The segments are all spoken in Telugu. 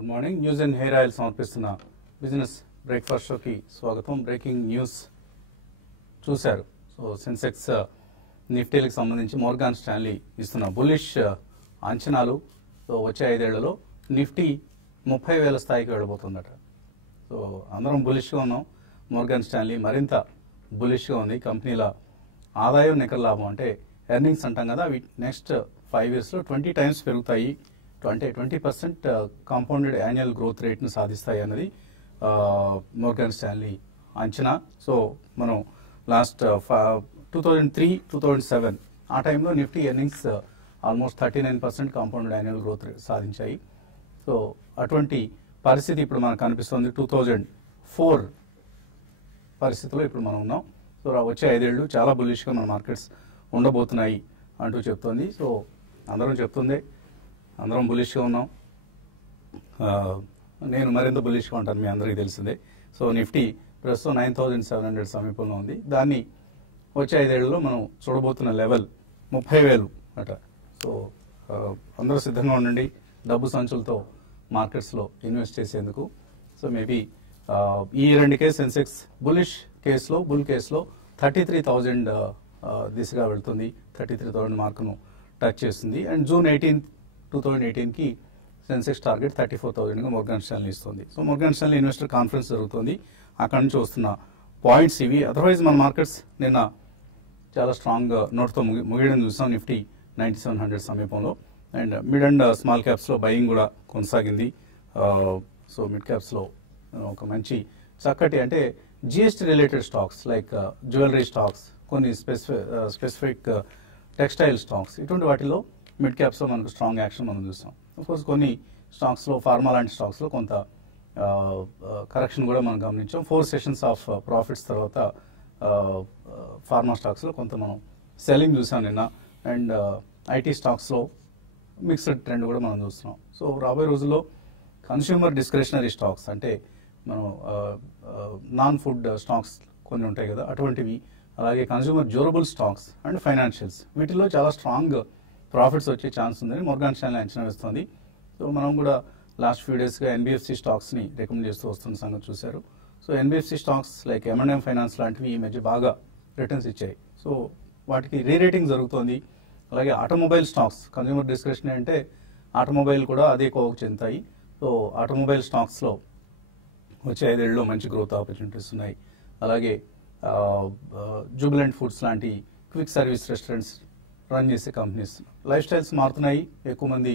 Good morning. News and hair oil సమర్పిస్తున్న బిజినెస్ బ్రేక్ఫాస్ట్ షోకి స్వాగతం. బ్రేకింగ్ న్యూస్ చూశారు. సో సెన్సెక్స్ నిఫ్టీలకు సంబంధించి మోర్గాన్ స్టాన్లీ ఇస్తున్న బుల్లిష్ అంచనాలు. సో వచ్చే 5 ఏళ్లలో నిఫ్టీ 30,000 స్థాయికి వెళ్ళబోతుందట. సో అందరం బులిష్గా ఉన్నాం. మోర్గాన్ స్టాన్లీ మరింత బులిష్గా ఉంది. కంపెనీల ఆదాయం నికర లాభం అంటే ఎర్నింగ్స్ అంటాం కదా, అవి నెక్స్ట్ 5 ఇయర్స్లో 20 టైమ్స్ పెరుగుతాయి. అంటే 20% కాంపౌండెడ్ యాన్యువల్ గ్రోత్ రేట్ను సాధిస్తాయి అన్నది మోర్గాన్ స్టాన్లీ అంచనా. సో మనం లాస్ట్ 2003-2007 ఆ టైంలో Nifty earnings almost 39% compounded annual growth rate సాధించాయి. సో అటువంటి పరిస్థితి ఇప్పుడు మనకు కనిపిస్తుంది. 2004 పరిస్థితిలో ఇప్పుడు మనం ఉన్నాం. సో వచ్చే 5 ఏళ్ళు చాలా బుల్లిష్గా మన మార్కెట్స్ ఉండబోతున్నాయి అంటూ చెప్తోంది. సో అందరం చెప్తుంది, అందరం బులిష్గా ఉన్నాం. నేను మరింత బులిష్గా ఉంటాను, మీ అందరికీ తెలిసిందే. సో నిఫ్టీ ప్రస్తుతం 9,700 సమీపంలో ఉంది. దాన్ని వచ్చే 5 ఏళ్లలో మనం చూడబోతున్న లెవెల్ 30,000 అట. సో అందరూ సిద్ధంగా ఉండండి డబ్బు సంచులతో మార్కెట్స్లో ఇన్వెస్ట్ చేసేందుకు. సో మేబీ ఈ 2 కేసు సెన్సెక్స్ బుల్ కేసులో 33,000 దిశగా వెళ్తుంది. 33,000 మార్కును టచ్ చేస్తుంది. అండ్ June 18, 2018కి సెన్సెక్స్ టార్గెట్ 34,000గా మోర్గాన్ స్టాన్లీ ఇస్తుంది. So Morgan Stanley investor conference జరుగుతుంది. అక్కడి నుంచి వస్తున్న పాయింట్స్ ఇవి. అదర్వైజ్ మన మార్కెట్స్ నిన్న చాలా స్ట్రాంగ్ నోట్తో ముగియడం చూసాం. నిఫ్టీ 9,700 సమీపంలో. అండ్ మిడ్ అండ్ స్మాల్ క్యాప్స్లో బయింగ్ కూడా కొనసాగింది. సో మిడ్ క్యాప్స్లో ఒక మంచి చక్కటి అంటే GST related stocks like jewellery stocks, కొన్ని స్పెసిఫిక్ టెక్స్టైల్ స్టాక్స్, ఇటువంటి వాటిలో మిడ్ క్యాప్స్లో మనకు స్ట్రాంగ్ యాక్షన్ మనం చూస్తాం. అఫ్కోర్స్ కొన్ని స్టాక్స్లో ఫార్మా లాంటి స్టాక్స్లో కొంత కరెక్షన్ కూడా మనం గమనించాం. 4 సెషన్స్ ఆఫ్ ప్రాఫిట్స్ తర్వాత ఫార్మా స్టాక్స్లో కొంత మనం సెల్లింగ్ చూసాం నిన్న. అండ్ ఐటీ స్టాక్స్లో మిక్స్డ్ ట్రెండ్ కూడా మనం చూస్తున్నాం. సో రాబోయే రోజుల్లో కన్స్యూమర్ డిస్క్రిషనరీ స్టాక్స్ అంటే మనం నాన్ ఫుడ్ స్టాక్స్ కొన్ని ఉంటాయి కదా, అటువంటివి, అలాగే consumer durable stocks and financials, వీటిల్లో చాలా స్ట్రాంగ్ ప్రాఫిట్స్ వచ్చే ఛాన్స్ ఉందని మోర్గాన్ స్టాన్లీ అంచనా వేస్తుంది. సో మనం కూడా లాస్ట్ ఫ్యూ డేస్గా ఎన్బిఎఫ్సి స్టాక్స్ని రికమెండ్ చేస్తూ వస్తున్న సంగతి చూశారు. So NBFC stocks like M&M finance లాంటివి ఈ మధ్య బాగా రిటర్న్స్ ఇచ్చాయి. సో వాటికి రీరేటింగ్ జరుగుతోంది. అలాగే ఆటోమొబైల్ స్టాక్స్, కన్స్యూమర్ డిస్క్రిషనరీ అంటే ఆటోమొబైల్ కూడా అదే కోవకు చెందుతాయి. సో ఆటోమొబైల్ స్టాక్స్లో వచ్చే 5 ఏళ్ళలో మంచి గ్రోత్ ఆపర్చునిటీస్ ఉన్నాయి. అలాగే జూబిలెంట్ ఫుడ్స్ లాంటి క్విక్ సర్వీస్ రెస్టారెంట్స్ రన్ చేసే కంపెనీస్. లైఫ్ స్టైల్స్ మారుతున్నాయి. ఎక్కువ మంది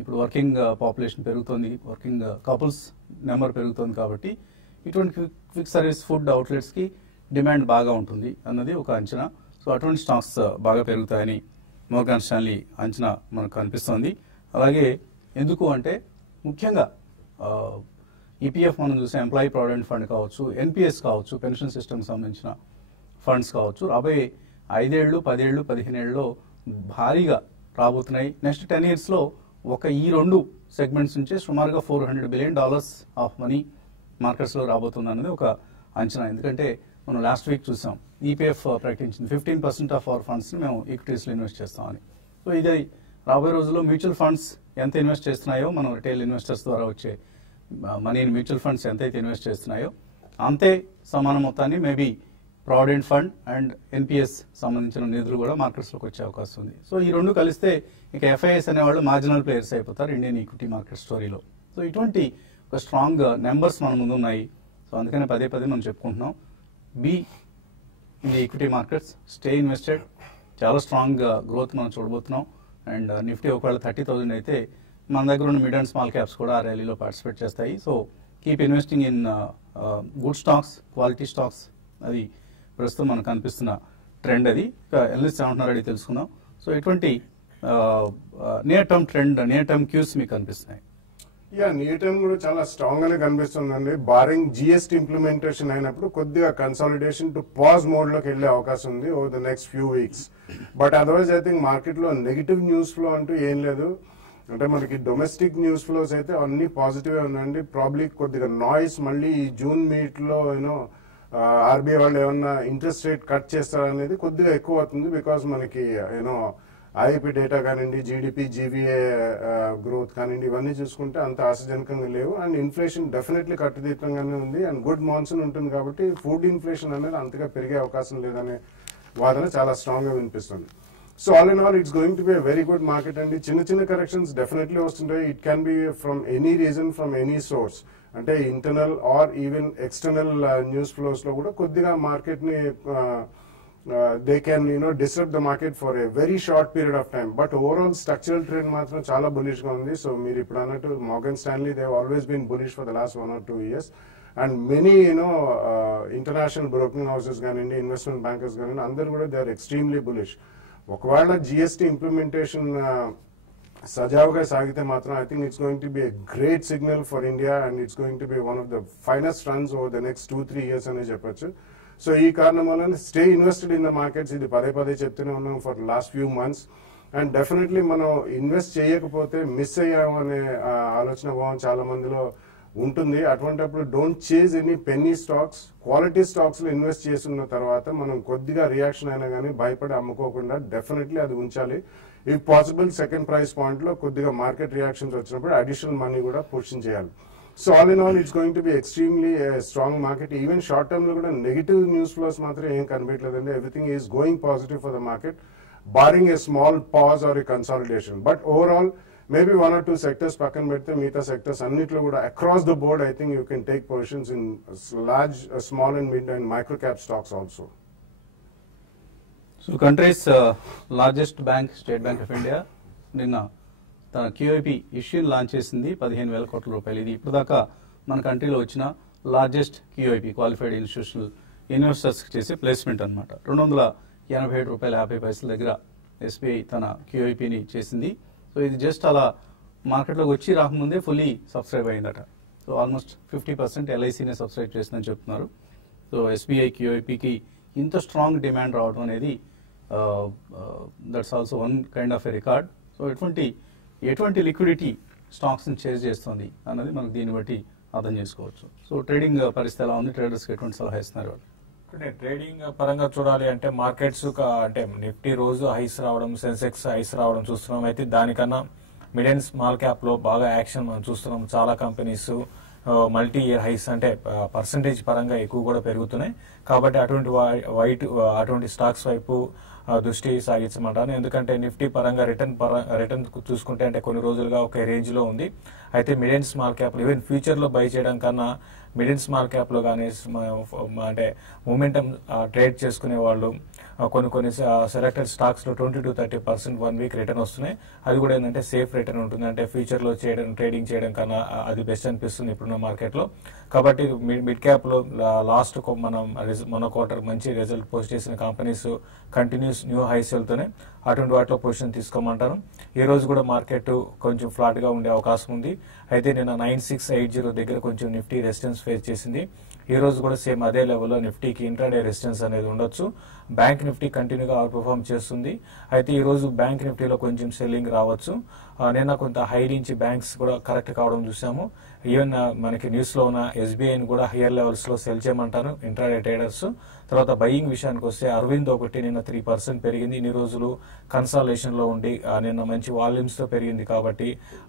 ఇప్పుడు వర్కింగ్ పాపులేషన్ పెరుగుతోంది, వర్కింగ్ కపుల్స్ నెంబర్ పెరుగుతుంది. కాబట్టి ఇటువంటి క్విక్ సర్వీస్ ఫుడ్ అవుట్లెట్స్కి డిమాండ్ బాగా ఉంటుంది అన్నది ఒక అంచనా. సో అటువంటి స్టాక్స్ బాగా పెరుగుతాయని మోర్గాన్ స్టాన్లీ అంచనా మనకు కనిపిస్తోంది. అలాగే ఎందుకు అంటే ముఖ్యంగా ఈపీఎఫ్ మనం చూసే ఎంప్లాయీ ప్రావిడెంట్ ఫండ్ కావచ్చు, ఎన్పిఎస్ కావచ్చు, పెన్షన్ సిస్టమ్కి సంబంధించిన ఫండ్స్ కావచ్చు, రాబోయే 5 ఏళ్ళు, 10 ఏళ్ళు, 15 ఏళ్ళలో భారీగా రాబోతున్నాయి. నెక్స్ట్ 10 ఇయర్స్లో ఈ 2 సెగ్మెంట్స్ నుంచే సుమారుగా $400 బిలియన్ ఆఫ్ మనీ మార్కెట్స్లో రాబోతుంది అన్నది ఒక అంచనా. ఎందుకంటే మనం లాస్ట్ వీక్ చూసాం ఈపీఎఫ్ ప్రకటించింది 15% ఆఫ్ అవర్ ఫండ్స్ని మేము ఈక్విటీస్లో ఇన్వెస్ట్ చేస్తామని. సో ఇది రాబోయే రోజుల్లో మ్యూచువల్ ఫండ్స్ ఎంత ఇన్వెస్ట్ చేస్తున్నాయో, మనం రిటైల్ ఇన్వెస్టర్స్ ద్వారా వచ్చే మనీని మ్యూచువల్ ఫండ్స్ ఎంతైతే ఇన్వెస్ట్ చేస్తున్నాయో అంతే సమాన మొత్తాన్ని maybe provident fund and NPS సంబంధించిన నిధులు కూడా మార్కెట్స్లోకి వచ్చే అవకాశం ఉంది. సో ఈ 2 కలిస్తే ఇక ఎఫ్ఐఎస్ అనేవాళ్ళు మార్జినల్ ప్లేయర్స్ అయిపోతారు ఇండియన్ ఈక్విటీ మార్కెట్ స్టోరీలో. సో ఇటువంటి ఒక స్ట్రాంగ్ నెంబర్స్ మన ముందు ఉన్నాయి. సో అందుకనే పదే మనం చెప్పుకుంటున్నాం, be in the equity markets, stay invested. చాలా స్ట్రాంగ్ గ్రోత్ మనం చూడబోతున్నాం. అండ్ నిఫ్టీ ఒకవేళ 30,000 అయితే మన దగ్గర ఉన్న మిడ్ అండ్ స్మాల్ క్యాప్స్ కూడా ఆ ర్యాలీలో పార్టిసిపేట్ చేస్తాయి. So keep investing in good stocks, quality stocks. అది ప్రస్తుతం మనకు కనిపిస్తున్న ట్రెండ్. అది ఎనలిస్ట్ ఏమంటున్నారు అడిగి తెలుసుకుందాం. సో ఎటువంటి near term trend, near term cues మీకు కనిపిస్తున్నాయి? నియర్ టర్మ్ కూడా చాలా స్ట్రాంగ్ గానే కనిపిస్తుందండి. బారింగ్ జిఎస్టీ ఇంప్లిమెంటేషన్ అయినప్పుడు కొద్దిగా కన్సాలిడేషన్ టు పాజ్ మోడ్ లోకి వెళ్లే అవకాశం ఉంది over the next few weeks. But otherwise I think market లో నెగిటివ్ న్యూస్ ఫ్లో అంటూ ఏం లేదు. అంటే మనకి డొమెస్టిక్ న్యూస్ ఫ్లోస్ అయితే అన్ని పాజిటివ్ ఉందండి. ప్రాబ్లీ కొద్దిగా నాయిస్ మళ్ళీ ఈ జూన్ మీట్ లో ఆర్బీఐ వాళ్ళు ఏమన్నా ఇంట్రెస్ట్ రేట్ కట్ చేస్తారనేది కొద్దిగా ఎక్కువ అవుతుంది. బికాస్ మనకి ఐఐపి డేటా కానివ్వండి, జీడిపి, జీవీఏ గ్రోత్ కానివ్వండి, ఇవన్నీ చూసుకుంటే అంత ఆశాజనకంగా లేవు. అండ్ ఇన్ఫ్లేషన్ డెఫినెట్లీ కట్టుదిట్టంగానే ఉంది. అండ్ గుడ్ మాన్సూన్ ఉంటుంది కాబట్టి ఫుడ్ ఇన్ఫ్లేషన్ అనేది అంతగా పెరిగే అవకాశం లేదనే వాదన చాలా స్ట్రాంగ్ గా వినిపిస్తుంది. So all in all it's going to be a very good market అండి. చిన్న చిన్న కరెక్షన్స్ డెఫినెట్లీ వస్తుంటాయి. It can be from any reason, from any source. అంటే internal or even external news flows లో కూడా కొద్దిగా మార్కెట్ ని they can disturb the market for a very short period of time. But overall structural trend మాత్రం చాలా బులిష్ గా ఉంది. సో మీరు ఇప్పుడు అన్నట్టు Morgan Stanley they always been bullish for the last 1 or 2 years. And many international broking houses కానివ్వండి, ఇన్వెస్ట్మెంట్ బ్యాంకర్స్ కానివ్వండి, అందరూ కూడా దే ఆర్ ఎక్స్ట్రీమ్లీ బులిష్. ఒకవేళ జిఎస్టీ ఇంప్లిమెంటేషన్ సజావుగా సాగితే మాత్రం I think it's going to be a great signal for India and it's going to be one of the finest runs over the next 2-3 years అనే చెప్పొచ్చు. సో ఈ కారణం వల్ల stay invested in the markets, ఇది పదే చెప్తూనే ఉన్నాం for last few months. And definitely మనం ఇన్వెస్ట్ చేయకపోతే మిస్ అయ్యాము అనే ఆలోచన భావం చాలా మందిలో ఉంటుంది. అటువంటిప్పుడు don't chase any Penney stocks. Quality stocks లో ఇన్వెస్ట్ చేస్తున్న తర్వాత మనం కొద్దిగా రియాక్షన్ అయినా కానీ భయపడి అమ్ముకోకుండా డెఫినెట్లీ అది ఉంచాలి. If possible second price point లో కొద్దిగా మార్కెట్ రియాక్షన్స్ వచ్చినప్పుడు అడిషనల్ మనీ కూడా పుషింగ్ చేయాలి. So all in all it's going to be extremely strong market. Even short term లో కూడా నెగిటివ్ న్యూస్ ఫ్లోస్ మాత్రం ఏం కనిపించలేదండి. Everything is going positive for the market, barring a small pause or a consolidation. But overall maybe 1 or 2 sectors పక్కన పెడితే మిగతా సెక్టర్స్ అన్నిట్లో కూడా across the board I think you can take positions in large, small and mid and micro cap stocks also. So countries largest bank state bank of India నిన్న తన క్యూఐపి ఇష్యూని లాంచ్ చేసింది 15,000 కోట్ల రూపాయలు. ఇది ఇప్పుడు దాకా మన కంట్రీలో వచ్చిన largest QIP, qualified institutional investors చేసే ప్లేస్మెంట్ అనమాట. 287 రూపాయల 50 పైసల దగ్గర ఎస్బీఐ తన క్యూఐపిని చేసింది. సో ఇది జస్ట్ అలా మార్కెట్లోకి వచ్చి రాకముందే ఫుల్లీ సబ్స్క్రైబ్ అయిందట. సో ఆల్మోస్ట్ 50% ఎల్ఐసీనే సబ్స్క్రైబ్ చేసిందని చెప్తున్నారు. సో ఎస్బీఐ క్యూఐపికి ఇంత స్ట్రాంగ్ డిమాండ్ రావడం అనేది that's also one kind of a record. So ఎటువంటి లిక్విడిటీ స్టాక్స్ ని చేంజ్ చేస్తుంది అన్నది మనకు దీన్ని బట్టి అర్థం చేసుకోవచ్చు. సో ట్రేడింగ్ పరిస్థితి ఎలా ఉంది, ట్రేడర్స్కి ఎటువంటి సలహా ఇస్తున్నారు వాళ్ళు? ట్రేడింగ్ పరంగా చూడాలి అంటే మార్కెట్స్ అంటే నిఫ్టీ రోజు హైస్ రావడం, సెన్సెక్స్ హైస్ రావడం చూస్తున్నాం. అయితే దానికన్నా మిడ్ అండ్ స్మాల్ క్యాప్ లో బాగా యాక్షన్ మనం చూస్తున్నాం. చాలా కంపెనీస్ మల్టీ ఇయర్ హైస్ అంటే పర్సంటేజ్ పరంగా ఎక్కువ కూడా పెరుగుతున్నాయి. కాబట్టి అటువంటి స్టాక్స్ వైపు దృష్టి సాగించమంటాను. ఎందుకంటే నిఫ్టీ పరంగా రిటర్న్ చూసుకుంటే అంటే కొన్ని రోజులుగా ఒక రేంజ్ లో ఉంది. అయితే మిడ్ అండ్ స్మాల్ క్యాప్ లో ఈవెన్ ఫ్యూచర్ లో బై చేయడం కన్నా మిడ్ అండ్ స్మాల్ క్యాప్ లో కానీ అంటే మూమెంటం ట్రేడ్ చేసుకునే వాళ్ళు కొన్ని సెలెక్టెడ్ స్టాక్స్ లో 20-30% 1 week రిటర్న్ వస్తున్నాయి. అది కూడా ఏంటంటే సేఫ్ రిటర్న్ ఉంటుంది. అంటే ఫ్యూచర్ లో ట్రేడింగ్ చేయడం కన్నా అది బెస్ట్ అనిపిస్తుంది ఇప్పుడున్న మార్కెట్ లో. కాబట్టి మిడ్ క్యాప్ లో లాస్ట్ మన క్వార్టర్ మంచి రిజల్ట్ పోస్ట్ చేసిన కంపెనీస్ కంటిన్యూస్ న్యూ హైస్ వెళ్తున్నాయి. అటువంటి వాటిలో పొజిషన్ తీసుకోమంటాను. ఈ రోజు కూడా మార్కెట్ కొంచెం ఫ్లాట్ గా ఉండే అవకాశం ఉంది. అయితే నిన్న 9680 దగ్గర కొంచెం నిఫ్టీ రెసిస్టెన్స్ ఫేస్ చేసింది. ఈ రోజు కూడా సేమ్ అదే లెవెల్లో నిఫ్టీకి ఇంట్రాడే రెసిస్టెన్స్ అనేది ఉండొచ్చు. బ్యాంక్ నిఫ్టీ కంటిన్యూగా అవుట్ పర్ఫార్మ్ చేస్తుంది. అయితే ఈ రోజు బ్యాంక్ నిఫ్టీలో కొంచెం సెల్లింగ్ రావచ్చు. నిన్న కొంత హై నుంచి బ్యాంక్స్ కూడా కరెక్ట్ కావడం చూసాము. ఈవెన్ మనకి న్యూస్ లో ఉన్న ఎస్బీఐని కూడా హైయర్ లెవెల్స్ లో సెల్ చేయమంటాను ఇంట్రాడే ట్రేడర్స్. తర్వాత బయింగ్ విషయానికి వస్తే అరవింద్ ఒకటి నిన్న 3% పెరిగింది. ఇన్ని రోజులు కన్సాలేషన్ లో ఉండి నిన్న మంచి వాల్యూమ్స్ తో పెరిగింది. కాబట్టి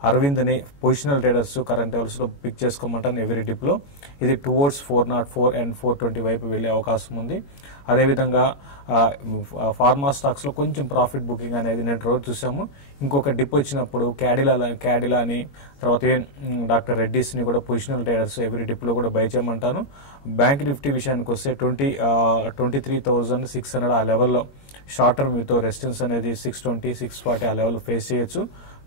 అరవింద్ ని పొజిషనల్ ట్రేడర్స్ కరెంట్ లెవెల్స్ లో పిక్ చేసుకోమంటాను ఎవరీ డిప్ లో. ఇది టువర్డ్స్ 404 and 420 వైపు వెళ్లే అవకాశం ఉంది. అదేవిధంగా ఫార్మా స్టాక్స్ లో కొంచెం ప్రాఫిట్ బుకింగ్ అనేది నేను రోజు చూసాము. ఇంకొక డిప్ వచ్చినప్పుడు క్యాడిలాని తర్వాత డాక్టర్ రెడ్డిస్ ని కూడా పొజిషనల్ ట్రేడర్స్ ఎవరీ డిప్ లో కూడా బై చేయమంటాను. బ్యాంక్ నిఫ్టీ విషయానికి వస్తే 23,600 ఆ లెవెల్లో షార్ట్ టర్మ్ విత్ రెసిస్టెన్స్ అనేది 620, 640 ఆ లెవెల్ ఫేస్ చేయొచ్చు.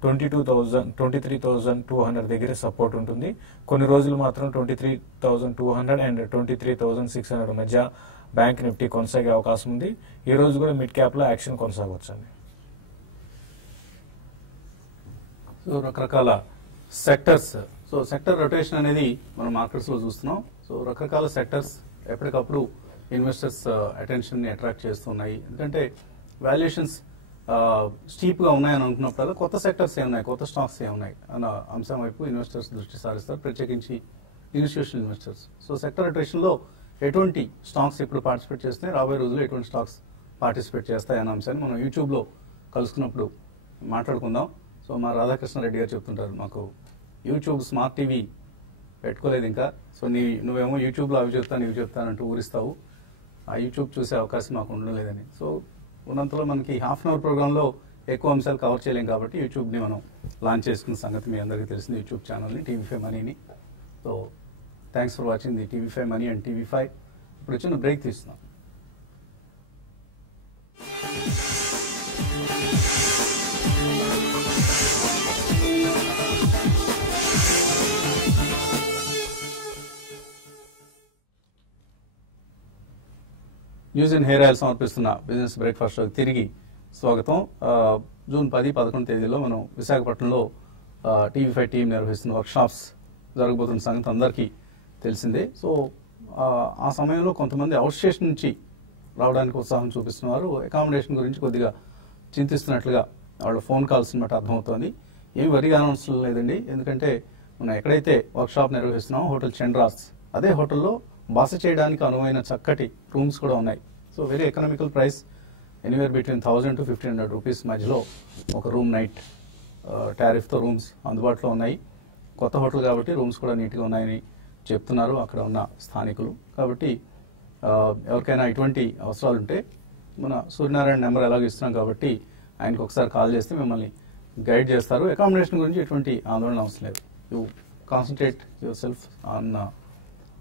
23,200 దగ్గర సపోర్ట్ ఉంటుంది. కొన్ని రోజులు మాత్రం 23,200 and 23,600 మధ్య బ్యాంక్ నిఫ్టీ కొనసాగే అవకాశం ఉంది. ఈ రోజు కూడా మిడ్ క్యాప్ లో యాక్షన్ కొనసాగొచ్చండి. సో రకరకాల సెక్టర్స్, సో సెక్టర్ రొటేషన్ అనేది మనం మార్కెట్స్ లో చూస్తున్నాం. సో రకరకాల సెక్టర్స్ ఎప్పటికప్పుడు ఇన్వెస్టర్స్ అటెన్షన్ ని అట్రాక్ట్ చేస్తున్నాయి. ఎందుకంటే వాల్యుయేషన్స్ స్టీప్ గా ఉన్నాయని అనుకున్నప్పుడల్లా కొత్త సెక్టర్స్ ఏమున్నాయి, కొత్త స్టాక్స్ ఏమున్నాయి అన్న అంశం వైపు ఇన్వెస్టర్స్ దృష్టి సారిస్తారు, ప్రత్యేకించి institutional investors. So sector rotation లో ఎటువంటి స్టాక్స్ ఇప్పుడు పార్టిసిపేట్ చేస్తున్నాయి, రాబోయే రోజుల్లో ఎటువంటి స్టాక్స్ పార్టిసిపేట్ చేస్తాయి అన్న అంశాన్ని మనం యూట్యూబ్ లో కలుసుకున్నప్పుడు మాట్లాడుకుందాం. సో మా రాధాకృష్ణారెడ్డి గారు చెప్తుంటారు, మాకు యూట్యూబ్ స్మార్ట్ టీవీ పెట్టుకోలేదు ఇంకా, సో నువ్వేమో యూట్యూబ్లో అవి చెప్తాను ఇవి చెప్తానంటూ ఊరిస్తావు, ఆ యూట్యూబ్ చూసే అవకాశం మాకు ఉండలేదని. సో ఉన్నంతలో మనకి హాఫ్ అన్ అవర్ ప్రోగ్రాంలో ఎక్కువ అంశాలు కవర్ చేయలేం కాబట్టి యూట్యూబ్ని మనం లాంచ్ చేసుకున్న సంగతి మీ అందరికీ తెలిసింది, యూట్యూబ్ ఛానల్ని TV5 మనీని. So thanks for watching the TV5 money and TV5. ఇప్పుడు చిన్న బ్రేక్ తీస్తున్నాం. న్యూస్ అండ్ హెయిర్ ఆయిల్ సమర్పిస్తున్న బిజినెస్ బ్రేక్ఫాస్ట్ షోకి తిరిగి స్వాగతం. జూన్ 10-11 తేదీలో మనం విశాఖపట్నంలో TV5 టీం నిర్వహిస్తున్న వర్క్షాప్స్ జరగబోతున్న సంగతి అందరికీ తెలిసిందే. సో ఆ సమయంలో కొంతమంది అవుట్ స్టేషన్ నుంచి రావడానికి ఉత్సాహం చూపిస్తున్నారు. అకామిడేషన్ గురించి కొద్దిగా చింతిస్తున్నట్లుగా వాళ్ళ ఫోన్ కాల్స్ బట్టి అర్థమవుతోంది. ఏమి వరిగా అనవసరం లేదండి, ఎందుకంటే మనం ఎక్కడైతే వర్క్షాప్ నిర్వహిస్తున్నామో హోటల్ చండ్రాస్, అదే హోటల్లో బస చేయడానికి అనువైన చక్కటి రూమ్స్ కూడా ఉన్నాయి. So very economical price, anywhere between 1000 to 1500 rupees మధ్యలో ఒక రూమ్ నైట్ టారిఫ్తో రూమ్స్ అందుబాటులో ఉన్నాయి. కొత్త హోటల్ కాబట్టి రూమ్స్ కూడా నీట్గా ఉన్నాయని చెప్తున్నారు అక్కడ ఉన్న స్థానికులు. కాబట్టి ఎవరికైనా ఇటువంటి అవసరాలు ఉంటే మన సూర్యనారాయణ నెంబర్ ఎలాగో ఇస్తున్నాం కాబట్టి ఆయనకు ఒకసారి కాల్ చేస్తే మిమ్మల్ని గైడ్ చేస్తారు. అకామిడేషన్ గురించి ఎటువంటి ఆందోళన అవసరం లేదు. You concentrate your self on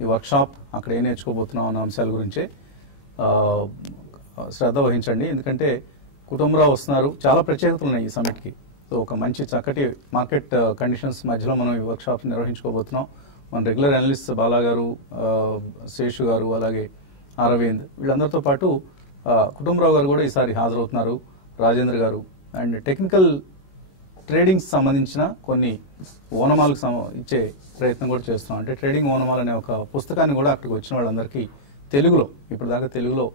ఈ వర్క్షాప్, అక్కడ ఏం నేర్చుకోబోతున్నాం అన్న అంశాల గురించే శ్రద్ధ వహించండి. ఎందుకంటే కుటుంబరావు వస్తున్నారు, చాలా ప్రత్యేకతలు ఉన్నాయి ఈ సమిట్కి. సో ఒక మంచి చక్కటి మార్కెట్ కండిషన్స్ మధ్యలో మనం ఈ వర్క్షాప్ నిర్వహించుకోబోతున్నాం. మన రెగ్యులర్ అనలిస్ట్ బాలా గారు, శేషు గారు, అలాగే అరవింద్, వీళ్ళందరితో పాటు కుటుంబరావు గారు కూడా ఈసారి హాజరవుతున్నారు, రాజేంద్ర గారు. అండ్ టెక్నికల్ ట్రేడింగ్స్ సంబంధించిన కొన్ని ఓనమాలకు ఇచ్చే ప్రయత్నం కూడా చేస్తున్నాం. అంటే ట్రేడింగ్ ఓనమాలు అనే ఒక పుస్తకాన్ని కూడా అక్కడికి వచ్చిన వాళ్ళందరికీ తెలుగులో, ఇప్పుడు దాకా తెలుగులో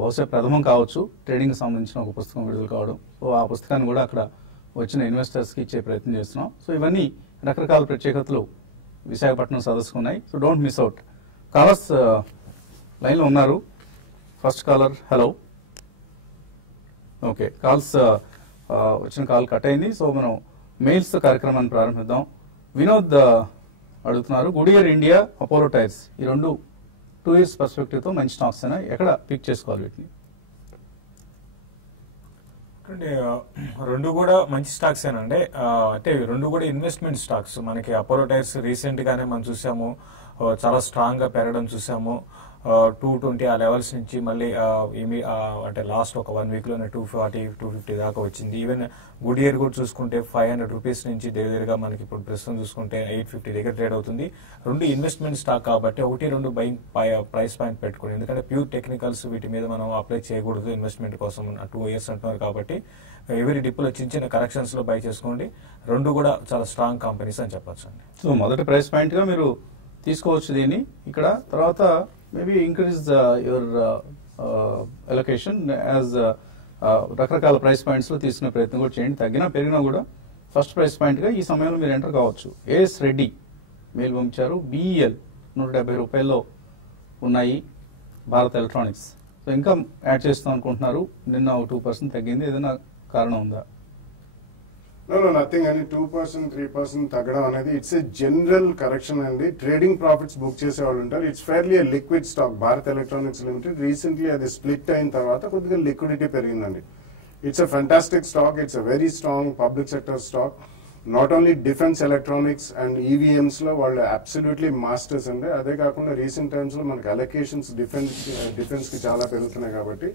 బహుశా ప్రథమం కావచ్చు, ట్రేడింగ్ సంబంధించిన ఒక పుస్తకం విడుదల కావడం. సో ఆ పుస్తకాన్ని కూడా అక్కడ వచ్చిన ఇన్వెస్టర్స్కి ఇచ్చే ప్రయత్నం చేస్తున్నాం. సో ఇవన్నీ రకరకాల ప్రత్యేకతలు విశాఖపట్నం సదస్సుకు ఉన్నాయి. So don't miss out. Callers లైన్లో ఉన్నారు. First caller, hello. Okay, calls వచ్చిన కాల్ కట్ అయింది. సో మనం మెయిల్స్ కార్యక్రమాన్ని ప్రారంభిద్దాం. వినోద్ అడుగుతున్నారు, గుడియర్ ఇండియా, అపోలో టైర్స్, ఈ రెండు 2 years పర్స్పెక్టివ్తో మంచి స్టాక్స్ అయినా ఎక్కడ పిక్ చేసుకోవాలి వీటిని? రెండు కూడా మంచి స్టాక్స్ ఏనండి. అంటే రెండు కూడా ఇన్వెస్ట్మెంట్ స్టాక్స్. మనకి అపోలో టైర్స్ రీసెంట్ గానే మనం చూసాము, చాలా స్ట్రాంగ్ గా పెరగడం చూసాము. 220 ఆ లెవెల్స్ నుంచి మళ్ళీ అంటే లాస్ట్ ఒక 1 week లోనే 240-250 దాకా వచ్చింది. ఈవెన్ గుడియర్ కూడా చూసుకుంటే 500 రూపీస్ నుంచి దగ్గరగా మనకి ఇప్పుడు ప్రస్తుతం చూసుకుంటే 850 దగ్గర ట్రేడ్ అవుతుంది. రెండు ఇన్వెస్ట్మెంట్ స్టాక్ కాబట్టి 1-2 బయింగ్ ప్రైస్ పాయింట్ పెట్టుకోండి. ఎందుకంటే ప్యూర్ టెక్నికల్స్ వీటి మీద మనం అప్లై చేయకూడదు ఇన్వెస్ట్మెంట్ కోసం. 2 years అంటున్నారు కాబట్టి ఎవరి డిప్పులో చిన్న కరెక్షన్స్ లో బై చేసుకోండి. రెండు కూడా చాలా స్ట్రాంగ్ కంపెనీస్ అని చెప్పొచ్చు అండి. సో మొదటి ప్రైస్ పాయింట్ గా మీరు తీసుకోవచ్చు దీన్ని ఇక్కడ. తర్వాత maybe increase your allocation as రకరకాల ప్రైస్ పాయింట్స్ లో తీసుకునే ప్రయత్నం కూడా చేయండి. తగ్గినా పెరిగినా కూడా ఫస్ట్ ప్రైస్ పాయింట్ గా ఈ సమయంలో మీరు ఎంటర్ కావచ్చు. ఏఎస్ రెడ్డి మెయిల్ పంపించారు, BEL 170 రూపాయల్లో ఉన్నాయి భారత్ ఎలక్ట్రానిక్స్. సో ఇంకా యాడ్ చేస్తాం అనుకుంటున్నారు. నిన్న 2% తగ్గింది, ఏదైనా కారణం ఉందా? No, nothing. Only 2%, 3% తగ్గడం అనేది ఇట్స్ ఏ జనరల్ కరెక్షన్ అండి. ట్రేడింగ్ ప్రాఫిట్స్ బుక్ చేసే వాళ్ళు ఉంటారు. It's fairly liquid stock. Bharat Electronics Limited recently అది స్ప్లిట్ అయిన తర్వాత కొద్దిగా లిక్విడిటీ పెరిగిందండి. It's a fantastic stock. It's a very strong public sector stock. Not only defence electronics and EVMs లో వాళ్ళు అబ్సల్యూట్లీ మాస్టర్స్ అండి. అదే కాకుండా రీసెంట్ టైమ్స్ లో మనకి అలొకేషన్స్ డిఫెన్స్ కి చాలా పెరుగుతున్నాయి కాబట్టి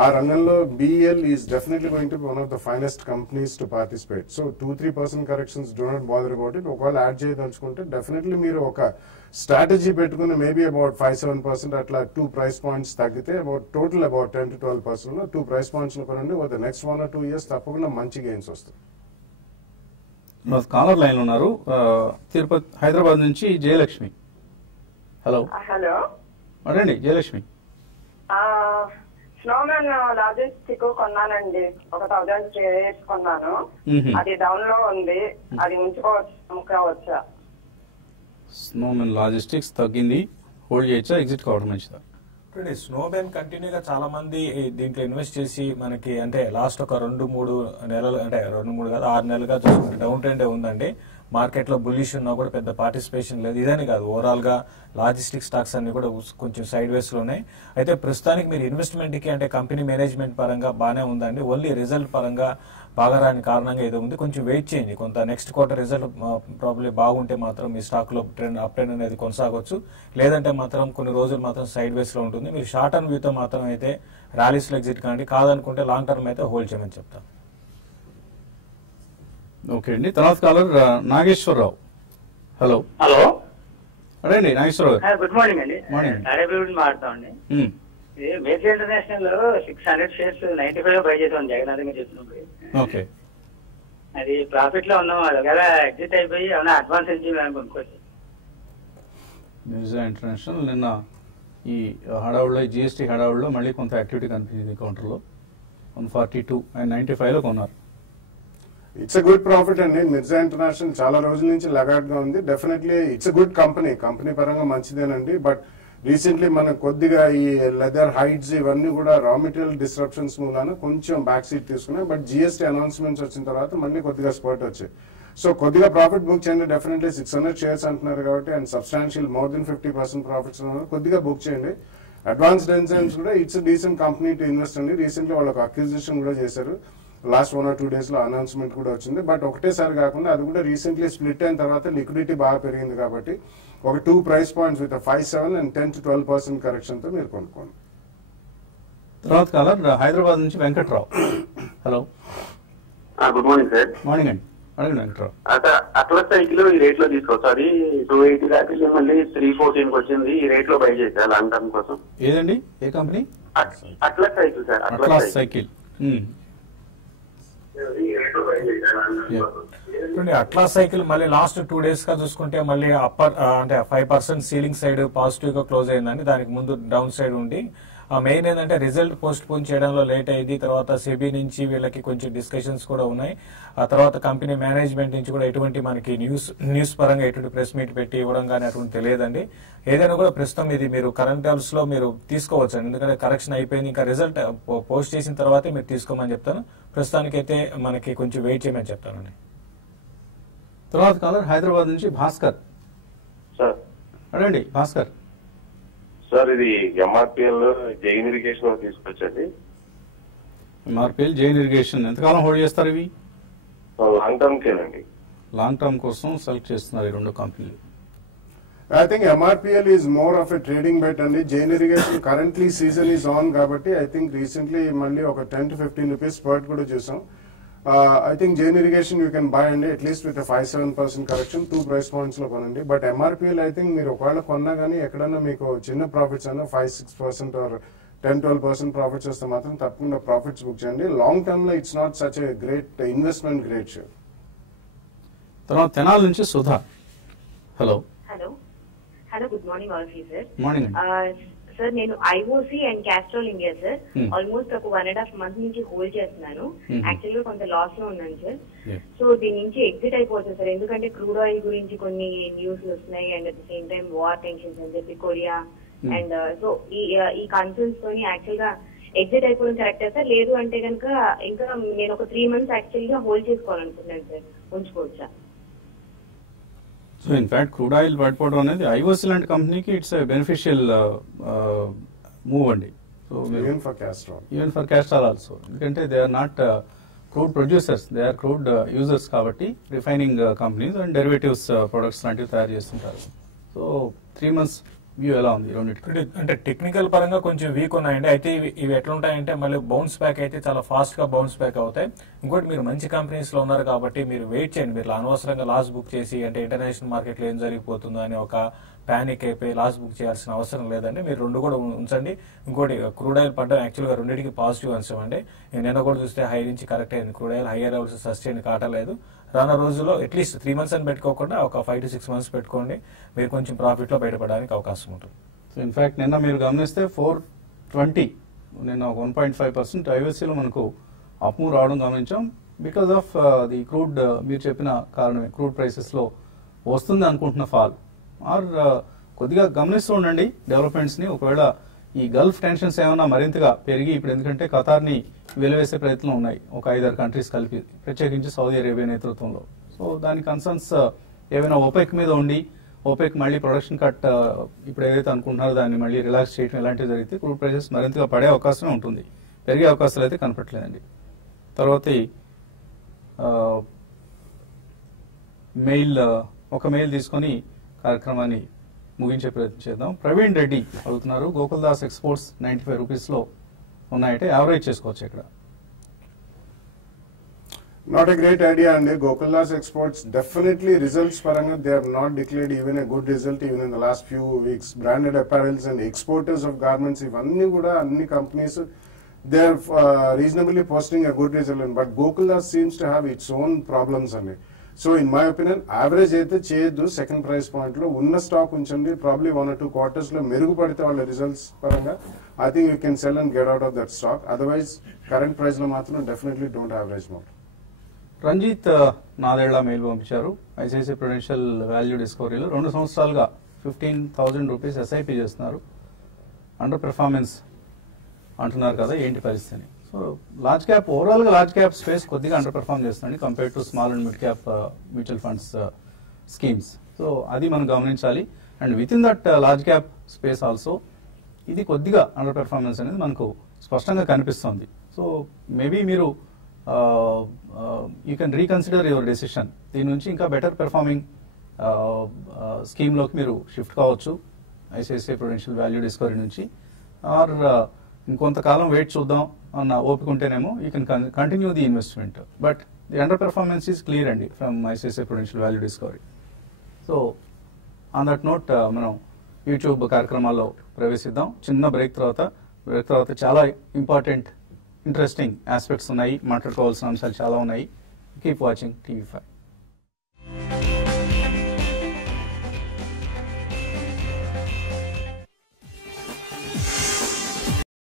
ఆ రంగంలో BEL is definitely going to be one of the finest companies to participate. So 2-3% corrections do not bother about it. ఒకవేళ యాడ్ చేయదలుచుకుంటే డెఫినెట్లీ మీరు ఒక స్ట్రాటజీ పెట్టుకుని మేబీ అబౌట్ 5-7% అట్లా 2 price points తగ్గితే అబౌట్ టోటల్ అబౌట్ 10-12% లో 2 price points లో కొనండి. Over the next 1 or 2 years తప్పకుండా మంచి గెయిన్స్ వస్తాయి. కాలర్ లైన్ ఉన్నారు, తిరుపతి హైదరాబాద్ నుంచి జయలక్ష్మి. హలో. హలో అడండి జయలక్ష్మి. స్నోమెన్ లాజిస్టిక్ కొన్నానండి, ఒక 1000 షేర్స్ కొన్నాను. అది డౌన్ లో ఉంది, అది ఉంచుకోవచ్చు అమ్ముకోవచ్చా? స్నోమెన్ లాజిస్టిక్స్ తగ్గింది, హోల్డ్ చేయొచ్చా, ఎగ్జిట్ కావడం మంచిదా? చూడండి, స్నోబెన్ కంటిన్యూగా చాలా మంది దీంట్లో ఇన్వెస్ట్ చేసి మనకి అంటే లాస్ట్ ఒక 2-3 నెలలు, అంటే 2-3 కాదు 6 నెలలుగా చూసుకుంటే డౌన్ ట్రెండ్ ఉందండి. మార్కెట్ లో బుల్లిష్ ఉన్నా కూడా పెద్ద పార్టిసిపేషన్ లేదు. ఇదని కాదు, ఓవరాల్ గా లాజిస్టిక్ స్టాక్స్ అన్ని కూడా కొంచెం సైడ్ వేస్ లో ఉన్నాయి. అయితే ప్రస్తుతానికి మీరు ఇన్వెస్ట్మెంట్ కి అంటే కంపెనీ మేనేజ్మెంట్ పరంగా బాగానే ఉందండి. ఓన్లీ రిజల్ట్ పరంగా బాగా రాని కారణంగా ఏదో ఉంది, కొంచెం వెయిట్ చేయండి. కొంత నెక్స్ట్ క్వార్టర్ రిజల్ట్ ప్రాబ్లీ బాగుంటే మాత్రం మీ స్టాక్ లో అప్ ట్రెండ్ అనేది కొనసాగొచ్చు. లేదంటే మాత్రం కొన్ని రోజులు మాత్రం సైడ్ వేస్ లో ఉంటుంది. మీరు షార్ట్ టర్మ్ వ్యూతో మాత్రం అయితే ర్యాలీస్ లో ఎగ్జిట్ కాండి, కాదనుకుంటే లాంగ్ టర్మ్ అయితే హోల్డ్ చేయమని చెప్తాను. ఓకే అండి. తర్వాత కాలర్ నాగేశ్వరరావు. హలో హలో అడండి నాగేశ్వరరావు. గుడ్ మార్నింగ్ అండి. మార్నింగ్. తాడేపల్లి మాట్లాడతామండి. ఇది మేసీ ఇంటర్నేషనల్ లో 600 షేర్స్ 95 బై చేసాం జగన్నాథ్ గారు చెప్పినప్పుడు. ఓకే, అది ప్రాఫిట్ లో ఉన్నాం. అది ఒకవేళ ఎగ్జిట్ అయిపోయి ఏమైనా అడ్వాన్స్ ఎంచి కొనుక్కోవచ్చు. మేసీ ఇంటర్నేషనల్ నిన్న ఈ హడావుడిలో జిఎస్టీ హడావుడిలో మళ్ళీ కొంత యాక్టివిటీ కనిపించింది కౌంటర్లో. 142 అండ్ 95లో కొన్నారు. ఇట్స్ ఎ గుడ్ ప్రాఫిట్ అండి. మిర్జా ఇంటర్నేషనల్ చాలా రోజుల నుంచి లగాట్ గా ఉంది. Definitely it's a good company పరంగా మంచిదేనండి. బట్ రీసెంట్లీ మనం కొద్దిగా ఈ లెదర్ హైట్స్ ఇవన్నీ కూడా రా మెటీరియల్ డిస్ట్రప్షన్స్ మూలాన కొంచెం బ్యాక్ సీట్ తీసుకున్నాయి. బట్ జిఎస్టీ అనౌన్స్మెంట్స్ వచ్చిన తర్వాత మళ్ళీ కొద్దిగా స్పర్ట్ వచ్చాయి. సో కొద్దిగా ప్రాఫిట్ బుక్ చేయండి. డెఫినెట్లీ 600 షేర్స్ అంటున్నారు కాబట్టి and substantial more than 50% profits కొద్దిగా బుక్ చేయండి. అడ్వాన్స్డ్ ఎన్జైమ్స్ కూడా it's decent company to invest అండి. రీసెంట్లీ వాళ్ళకి అక్విజిషన్ కూడా చేశారు. లాస్ట్ 1 or 2 days లో అనౌన్స్మెంట్ కూడా వచ్చింది. బట్ ఒకటేసారి కాకుండా అది కూడా రీసెంట్లీ స్ప్లిట్ అయిన తర్వాత లిక్విడిటీ బాగా పెరిగింది కాబట్టి ఒక 2 price points with 5-7 and 10 to 12% correction తో మీరు కొనుక్కోండి. తర్వాత కాలర్ హైదరాబాద్ నుంచి Venkatrao. Hello good morning sir. Morning అండి. అడగండి వెంకట్రావు. అట్లా సైకిల్ ఈ రేట్ లో తీసుకోవచ్చు. అది 280 దాకా మళ్ళీ 314 వచ్చింది. ఈ రేట్ లో బై చేసా లాంగ్ టర్మ్ కోసం. ఏదండి, ఏ కంపెనీ? అట్లా cycle sir. Atlas cycle. Atlas cycle మళ్ళీ లాస్ట్ 2 days గా చూసుకుంటే మళ్ళీ అప్పర్ అంటే 5% సీలింగ్ సైడ్ పాజిటివ్ గా క్లోజ్ అయిందండి. దానికి ముందు డౌన్ సైడ్ ఉండి మెయిన్ ఏంటంటే రిజల్ట్ పోస్ట్ పోన్ చేయడంలో లేట్ అయింది. తర్వాత సెబీ నుంచి వీళ్ళకి కొంచెం డిస్కషన్స్ కూడా ఉన్నాయి. ఆ తర్వాత కంపెనీ మేనేజ్మెంట్ నుంచి కూడా ఎటువంటి మనకి న్యూస్ పరంగా ఎటువంటి ప్రెస్ మీట్ పెట్టి ఇవ్వడం కానీ అటువంటి తెలియదండి. ఏదైనా కూడా ప్రస్తుతం ఇది మీరు కరెంట్ టర్మ్స్ లో మీరు తీసుకోవచ్చు అండి. ఎందుకంటే కరెక్షన్ అయిపోయింది, ఇంకా రిజల్ట్ పోస్ట్ చేసిన తర్వాతే మీరు తీసుకోమని చెప్తాను. ప్రస్తుతానికైతే మనకి కొంచెం వెయిట్ చేయమని చెప్తానండి. తర్వాత కాలర్ హైదరాబాద్ నుంచి భాస్కర్. సార్ అడండి భాస్కర్. సార్ ఇది ఎంఆర్పిఎల్ జైన్ ఇరిగేషన్ తీసుకొచ్చండి. ఎంఆర్పిఎల్ జైన్ ఇరిగేషన్ ఎంతకాలం హోల్డ్ చేస్తారు ఇవి? లాంగ్ టర్మ్ కేనండి. లాంగ్ టర్మ్ కోసం సెలెక్ట్ చేస్తున్నారు ఈ 2 కంపెనీలు. I think MRPL is more of a trading bet అండి. Jain Irrigation currently season is on కాబట్టి ఐ థింక్ రీసెంట్లీ మళ్ళీ ఒక 10 to 15 rupees స్పర్ట్ కూడా చూసాం. I think Jain Irrigation you can buy అండి at least with 5-7% correction 2 price points లో కొనండి. బట్ ఎంఆర్పిఎల్ ఐ థింక్ మీరు ఒకవేళ కొన్నా కానీ ఎక్కడన్నా మీకు చిన్న ప్రాఫిట్స్ అన్నా 5-6% or 10-12% ప్రాఫిట్స్ వస్తే మాత్రం తప్పకుండా ప్రాఫిట్స్ బుక్ చేయండి. లాంగ్ టర్మ్ లో it's not such a great investment great share. తర్వాత తెనాలి నుంచి Sudha. Hello hello good morning all ఫీ సార్. మార్నింగ్. సార్ నేను IOC and Castrol India sir almost ఒక 1.5 month నుంచి హోల్డ్ చేస్తున్నాను. యాక్చువల్ గా కొంత లాస్ లో ఉన్నాను సార్. సో దీని నుంచి ఎగ్జిట్ అయిపోతుంది సార్. ఎందుకంటే క్రూడ్ ఆయిల్ గురించి కొన్ని న్యూస్ వస్తున్నాయి and at the same time war tensions అని చెప్పి కొరియా అండ్ సో ఈ కన్సర్న్స్ తోని యాక్చువల్ గా ఎగ్జిట్ అయిపోవడం కరెక్టే సార్. లేదు అంటే కనుక ఇంకా నేను ఒక 3 months యాక్చువల్ గా హోల్డ్ చేసుకోవాలనుకుంటున్నాను సార్. ఉంచుకోవచ్చా? సో ఇన్ఫాక్ట్ క్రూడ్ ఆయిల్ పడిపోవడం అనేది ఐఓసి లాంటి కంపెనీకి ఇట్స్ బెనిఫిషియల్ మూవ్ అండి. So even for Castrol also, ఎందుకంటే they are not crude producers, they are crude users కాబట్టి refining companies and derivatives products లాంటివి తయారు చేస్తుంటారు. సో 3 months వ్యూ ఎలా ఉంది రెండింటికి? అంటే టెక్నికల్ పరంగా కొంచెం వీక్ ఉన్నాయండి. అయితే ఇవి ఎట్లా ఉంటాయంటే మళ్ళీ బౌన్స్ బ్యాక్ అయితే చాలా ఫాస్ట్ గా బౌన్స్ బ్యాక్ అవుతాయి. ఇంకోటి మీరు మంచి కంపెనీస్ లో ఉన్నారు కాబట్టి మీరు వెయిట్ చేయండి. మీరు అనవసరంగా లాస్ బుక్ చేసి అంటే ఇంటర్నేషనల్ మార్కెట్ లో ఏం జరిగిపోతుందో అని ఒక పానిక్ అయిపోయి లాస్ బుక్ చేయాల్సిన అవసరం లేదండి. మీరు 2 కూడా ఉంచండి. ఇంకోటి క్రూడ్ ఆయిల్ పడ్డం యాక్చువల్గా రెండింటికి పాజిటివ్ అంశం అండి. నేను నిన్న కూడా చూస్తే హై నుంచి కరెక్ట్ అయింది. Crude oil higher levels sustain కావట్లేదు. రానున్న రోజుల్లో అట్లీస్ట్ 3 months అని పెట్టుకోకుండా ఒక 5 to 6 months పెట్టుకోండి. మీరు కొంచెం ప్రాఫిట్ లో బయటపడడానికి అవకాశం ఉంటుంది. సో ఇన్ఫాక్ట్ నిన్న మీరు గమనిస్తే 420 నిన్న 1.5% ఐఓసీలో మనకు అప్మూవ్ రావడం గమనించాం. బికాస్ ఆఫ్ ది క్రూడ్ మీరు చెప్పిన కారణమే, క్రూడ్ ప్రైసెస్ లో వస్తుంది అనుకుంటున్న ఫాల్. ఆర్ కొద్దిగా గమనిస్తూ ఉండండి డెవలప్మెంట్స్ ని. ఒకవేళ ఈ గల్ఫ్ టెన్షన్స్ ఏమన్నా మరింతగా పెరిగి ఇప్పుడు ఎందుకంటే ఖతార్ని వెలివేసే ప్రయత్నం ఉన్నాయి ఒక 5-6 కంట్రీస్ కలిపి, ప్రత్యేకించి సౌదీ అరేబియా నేతృత్వంలో. సో దాని కన్సర్న్స్ ఏమైనా ఓపెక్ మీద ఉండి ఓపెక్ మళ్ళీ ప్రొడక్షన్ కట్ ఇప్పుడు ఏదైతే అనుకుంటున్నారో దాన్ని మళ్ళీ రిలాక్స్ చేయడం ఇలాంటివి జరిగితే క్రూడ్ ప్రైసెస్ మరింతగా పడే అవకాశమే ఉంటుంది, పెరిగే అవకాశాలు అయితే కనపట్లేదండి. తర్వాత ఒక మెయిల్ తీసుకొని కార్యక్రమాన్ని ముగించే ప్రయత్నం చేద్దాం. ప్రవీణ్ రెడ్డి అడుగుతున్నారు, గోకుల్దాస్ ఎక్స్పోర్ట్స్ 95 రూపీస్లో ఉన్నాయంటే యావరేజ్ చేసుకోవచ్చు ఇక్కడ? Not a great idea and Gokuldas Exports definitely results paranga they have not declared even a good result even in the last few weeks. Branded apparels and exporters of garments ivanni kuda anni companies they are reasonably posting a good result, but Gokuldas seems to have its own problems and so in my opinion average aithe cheyadu second price point lo unna stock unchandi probably 1 or 2 quarters lo merugu padithe valla results paranga I think you can sell and get out of that stock, otherwise current price lo matram definitely don't average more. Ranjith Nadella mail పంపించారు, ఐసిఐసిఐ ప్రుడెన్షియల్ వాల్యూ డిస్కవరీలో 2 సంవత్సరాలుగా 15,000 రూపీస్ ఎస్ఐపి చేస్తున్నారు, అండర్ పెర్ఫార్మెన్స్ అంటున్నారు కదా, ఏంటి పరిస్థితి? సో లార్జ్ క్యాప్ ఓవరాల్ గా లార్జ్ క్యాప్ స్పేస్ కొద్దిగా అండర్ పెర్ఫార్మ్ చేస్తుంది compare to small and mid cap mutual funds schemes. So అది మనం గమనించాలి. And within that large cap space also ఇది కొద్దిగా అండర్ పెర్ఫార్మెన్స్ అనేది మనకు స్పష్టంగా కనిపిస్తుంది. సో మేబీ మీరు you can reconsider your decision, దీని నుంచి ఇంకా బెటర్ పెర్ఫార్మింగ్ స్కీమ్లోకి మీరు షిఫ్ట్ కావచ్చు ఐసిఐసిఐ ప్రుడెన్షియల్ వాల్యూ డిస్కవరీ నుంచి. ఆర్ ఇంకొంతకాలం వెయిట్ చూద్దాం అన్న ఓపిక ఉంటేనేమో you can continue the investment, but the under performance is clear అండి from ICICI Prudential Value Discovery. So on that note మనం యూట్యూబ్ కార్యక్రమాల్లో ప్రవేశిద్దాం. చిన్న బ్రేక్ తర్వాత చాలా ఇంపార్టెంట్ ఇంట్రెస్టింగ్ ఆస్పెక్ట్స్ ఉన్నాయి, మాట్లాడుకోవాల్సిన అంశాలు చాలా ఉన్నాయి. Keep watching TV5.